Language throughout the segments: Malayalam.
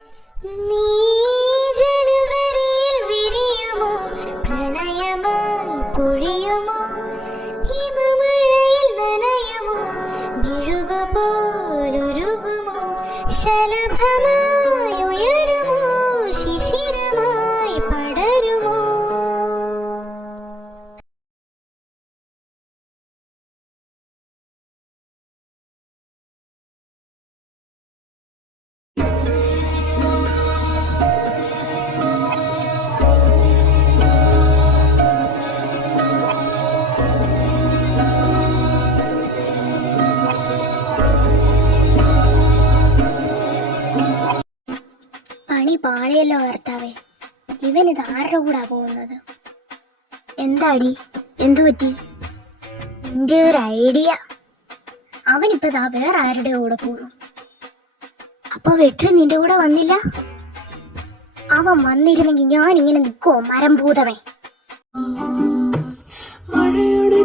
നീ ജനുവരിയിൽ വിരിയുമോ, പ്രണയമായി പൊഴിയുമോ, ഹിമമഴയിൽ നനയുമോ, മെഴുകുപോലുരുകുമോ, ശലഭമായി ഉയരുമോ, ശിശിരമായി പടരുമോ. പണി പാളിയല്ലോ ഭർത്താവേ, ഇവനിത് ആരുടെ കൂടാ പോകുന്നത്? എന്താടി, എന്തു പറ്റി? എന്റെ ഒരു ഐഡിയ, അവനിപ്പതാ വേറെ ആരുടെ കൂടെ പോകുന്നു. അപ്പൊ വെട്ടി നിന്റെ കൂടെ വന്നില്ല? അവൻ വന്നിരുന്നെങ്കിൽ ഞാൻ ഇങ്ങനെ നിൽക്കുവോ മരം ഭൂതമേ? മഴയുടെ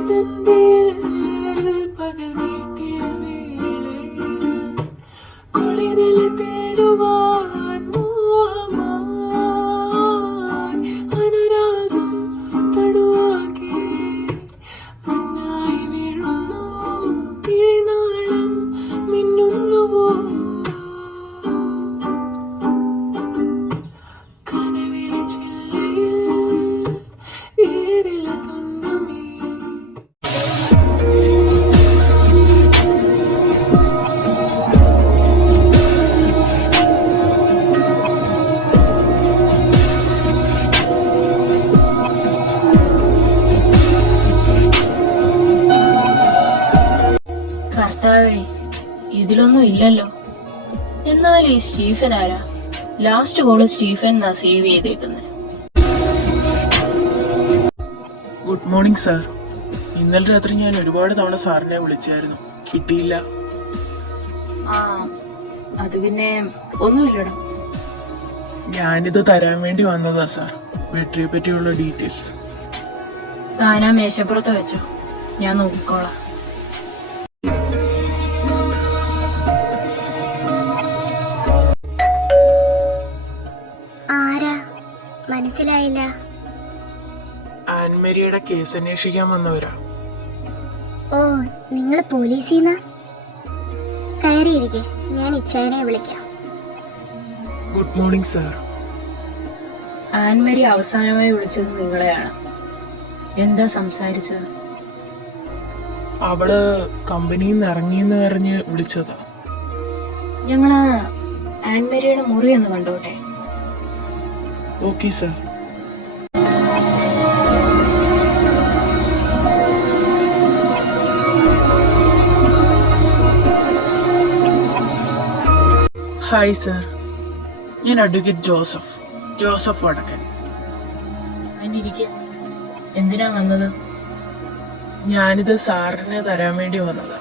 കർത്താവേ, ഇതിലൊന്നും ഇല്ലല്ലോ. എന്നാൽ ഈ സ്റ്റീഫൻ ആരാ? ലാസ്റ്റ് കോള് സ്റ്റീഫൻ എന്നാ സേവ് ചെയ്തേക്കുന്നത്. Good morning sir. ഇന്നലെ രാത്രി ഞാൻ ഒരുപാട് തവണ സാറിനെ വിളിച്ചായിരുന്നു, കിട്ടിയില്ല. ആ, അത് പിന്നെ ഒന്നുമില്ലടോ. ഞാനിത് തരാൻ വേണ്ടി വന്നതാ സാർ, വെട്ടിയെ പറ്റിയുള്ള ഡീറ്റെയിൽസ്. താനാ മേശപ്പുറത്ത് വെച്ചോ, ഞാൻ നോക്കിക്കോളാം. ആരാ? മനസ്സിലായില്ല. ആൻമരിയുടെ കേസ് അന്വേഷിക്കാൻ വന്നവരാ. ഓ, നിങ്ങൾ പോലീസിന്നാ? കയറിയിരിക്കെ, ഞാൻ ഇച്ചായനെ വിളിക്കാം. Good morning sir. ആൻമരി അവസാനമായി വിളിച്ചത് നിങ്ങളെയാണ്. എന്താ സംസാരിച്ചത്? അവള് കമ്പനിയിൽ നിന്ന് ഇറങ്ങിയെന്ന് പറഞ്ഞ് വിളിച്ചതാ. ഞങ്ങള് ആൻമരിയുടെ മുറി ഒന്ന് കണ്ടോട്ടെ? Okay sir. ഹായ് സാർ, ഞാൻ അഡ്വക്കേറ്റ് ജോസഫ് വടക്കൻ. അതിനിരിക്കെ, എന്തിനാ വന്നത്? ഞാനിത് സാറിന് തരാൻ വേണ്ടി വന്നതാ.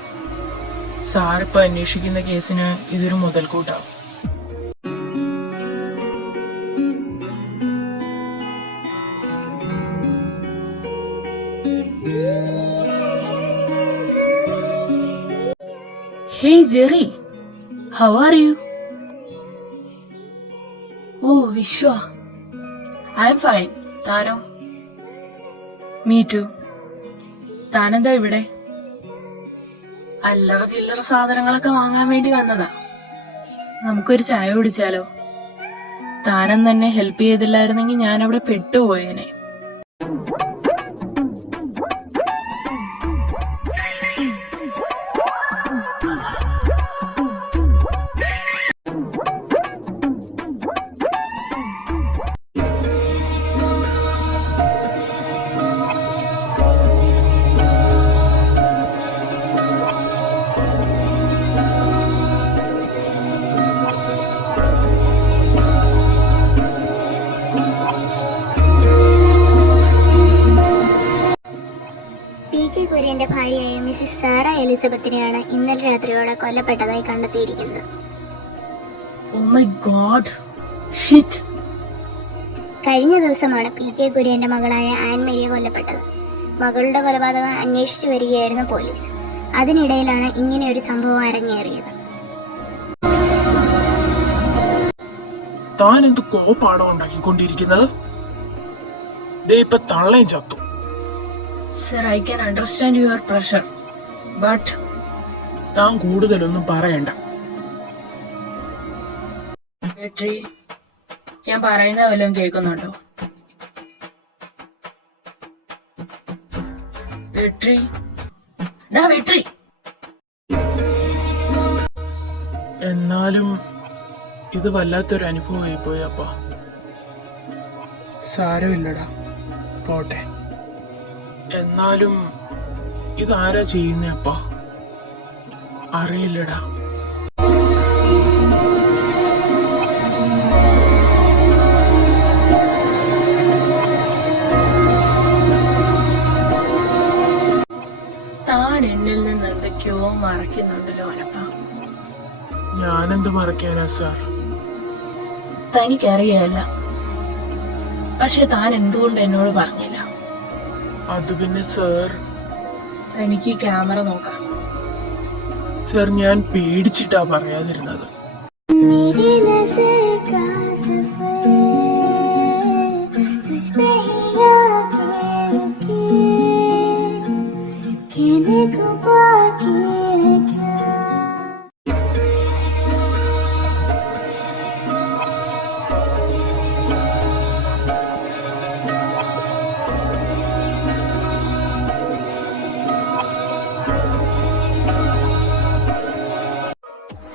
സാർ ഇപ്പൊ അന്വേഷിക്കുന്ന കേസിന് ഇതൊരു മുതൽക്കൂട്ടാവും. Hey Jerry, how are you? Oh, Vishwa. I'm fine. താനോ? Me too. താനെന്താ ഇവിടെ? അല്ലറ ചില്ലറ സാധനങ്ങളൊക്കെ വാങ്ങാൻ വേണ്ടി വന്നതാ. നമുക്കൊരു ചായ കുടിച്ചാലോ? താനെന്ന് തന്നെ ഹെൽപ്പ് ചെയ്തില്ലായിരുന്നെങ്കിൽ ഞാൻ അവിടെ പെട്ടുപോയേനെ. പി.കെ. കുര്യന്റെ ഭാര്യയായ മിസ്സിസ് സാറ എലിസബത്തിനെയാണ് ഇന്നലെ രാത്രിയോടെ കൊല്ലപ്പെട്ടതായി കണ്ടെത്തിയിരിക്കുന്നത്. Oh my God. Shit. കഴിഞ്ഞ ദിവസമാണ് പി.കെ. കുര്യന്റെ മകളായ ആൻമരിയ കൊല്ലപ്പെട്ടത്. മകളുടെ കൊലപാതകം അന്വേഷിച്ചു വരികയായിരുന്നു പോലീസ്. അതിനിടയിലാണ് ഇങ്ങനെയൊരു സംഭവം അരങ്ങേറിയത്. താൻ എന്ത് കോപ്പാടോ ഉണ്ടാക്കിക്കൊണ്ടിരിക്കുന്നത്? ദേ ഇപ്പൊ തള്ളയും ചത്തു. Sir, I can understand your pressure, but താൻ കൂടുതലൊന്നും പറയണ്ട. വെട്രി, ഞാൻ പറയുന്ന വല്ലതും കേൾക്കുന്നുണ്ടോ? വെട്രി, ഡാ വെട്രി. എന്നാലും ഇത് വല്ലാത്തൊരു അനുഭവമായി പോയി അപ്പ. സാരമില്ലടാ, പോട്ടെ. എന്നാലും ഇതാരാ ചെയ്യുന്നേ അപ്പ? അറിയില്ലടാ. താൻ എന്നിൽ നിന്ന് എന്തൊക്കെയോ മറയ്ക്കുന്നുണ്ടല്ലോ അനപ്പ. ഞാനെന്ത് മറക്കാനാ സാർ? തനിക്കറിയല്ല, പക്ഷെ താൻ എന്തുകൊണ്ട് എന്നോട് പറഞ്ഞില്ല? അത് പിന്നെ സാർ, തനിക്ക് ക്യാമറ നോക്കാം. സാർ ഞാൻ പേടിച്ചിട്ടാ പറയാതിരുന്നത്. मेरी नज़र का सफर तुझ पे ही आके रुकी, कहने को बाकी है क्या?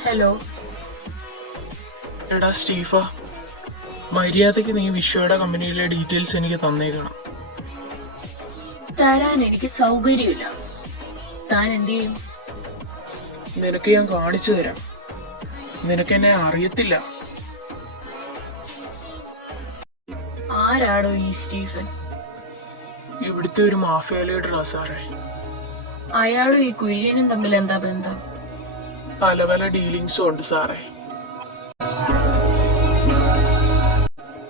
ഹലോ. എടാ സ്റ്റീഫ, മര്യാദയ്ക്ക് നീ വിശ്വയുടെ കമ്പനിയിലെ ഡീറ്റെയിൽസ് എനിക്ക് തന്നേക്കണം. തരാൻ എനിക്ക് സൗകര്യമില്ല. താൻ എന്ത് ചെയ്യും? നിനക്ക് ഞാൻ കാണിച്ചു തരാം. നിനക്കെന്നെ അറിയത്തില്ല. ആരാടോ ഈ സ്റ്റീഫൻ? ഇവിടുത്തെ ഒരു മാഫിയ ലീഡറാ സാറേ. അയാളും ഈ കുര്യനും തമ്മിൽ എന്താ ബന്ധം? പല പല ഡീലിങ്സും ഉണ്ട് സാറേ.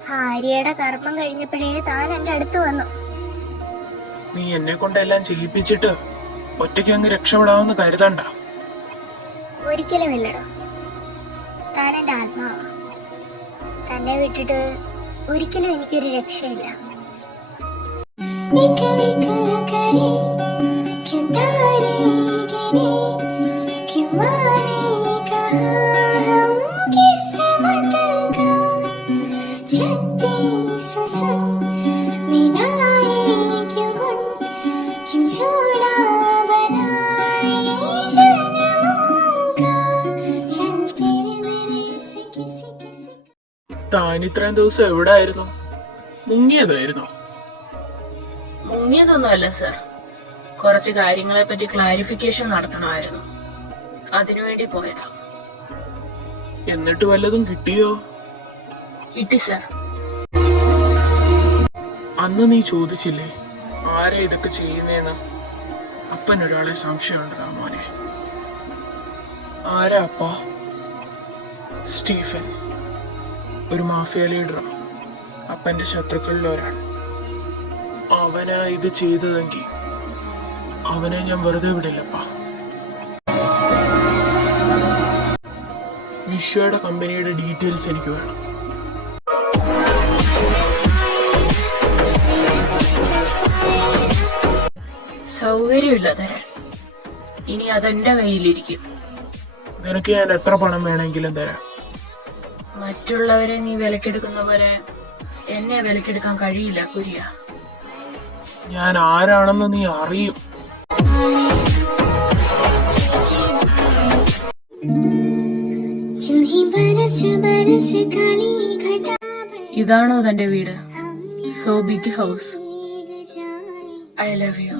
ഭാര്യയുടെ കർമ്മം കഴിഞ്ഞപ്പോഴേ താൻ എന്റെ അടുത്ത് വന്നു. നീ എന്നെ കൊണ്ടെല്ലാം ചെയ്യിപ്പിച്ചിട്ട് ഒറ്റയ്ക്ക് അങ്ങ് രക്ഷപ്പെടാമെന്ന് കരുതണ്ട. ഒരിക്കലും ഇല്ലടോ. താൻ എന്റെ ആത്മാവാ. തന്നെ വിട്ടിട്ട് ഒരിക്കലും എനിക്കൊരു രക്ഷയില്ല. താൻ ഇത്രയും ദിവസം എവിടെ ആയിരുന്നു? മുങ്ങിയതായിരുന്നോ? മുങ്ങിയതൊന്നുമല്ല സർ, കുറച്ച് കാര്യങ്ങളെ പറ്റി ക്ലാരിഫിക്കേഷൻ നടത്തണമായിരുന്നു, അതിനുവേണ്ടി പോയതാ. എന്നിട്ട് വല്ലതും കിട്ടിയോ? കിട്ടി സർ. അന്ന് നീ ചോദിച്ചില്ലേ ആരാ ഇതൊക്കെ ചെയ്യുന്നേന്ന്? അപ്പൻ ഒരാളെ സംശയമുണ്ടടാ മോനെ. ആരാ അപ്പ? സ്റ്റീഫൻ, ഒരു മാഫിയ ലീഡറാ. അപ്പന്റെ ശത്രുക്കളിൽ ഒരാൾ. അവനാ ഇത് ചെയ്തതെങ്കിൽ അവനെ ഞാൻ വെറുതെ വിടില്ലപ്പാ. വിശ്വയുടെ കമ്പനിയുടെ ഡീറ്റെയിൽസ് എനിക്ക് വേണം. സൗകര്യമില്ല തരാൻ. ഇനി അതെന്റെ കയ്യിലിരിക്കും. നിനക്ക് ഞാൻ എത്ര പണം വേണമെങ്കിലും തരാം. മറ്റുള്ളവരെ നീ വിലക്കെടുക്കുന്ന പോലെ എന്നെ വിലക്കെടുക്കാൻ കഴിയില്ല കുര്യ. ഞാൻ ആരാണെന്ന് നീ അറിയും. ഇതാണോ തന്റെ വീട്? So big house. I love U.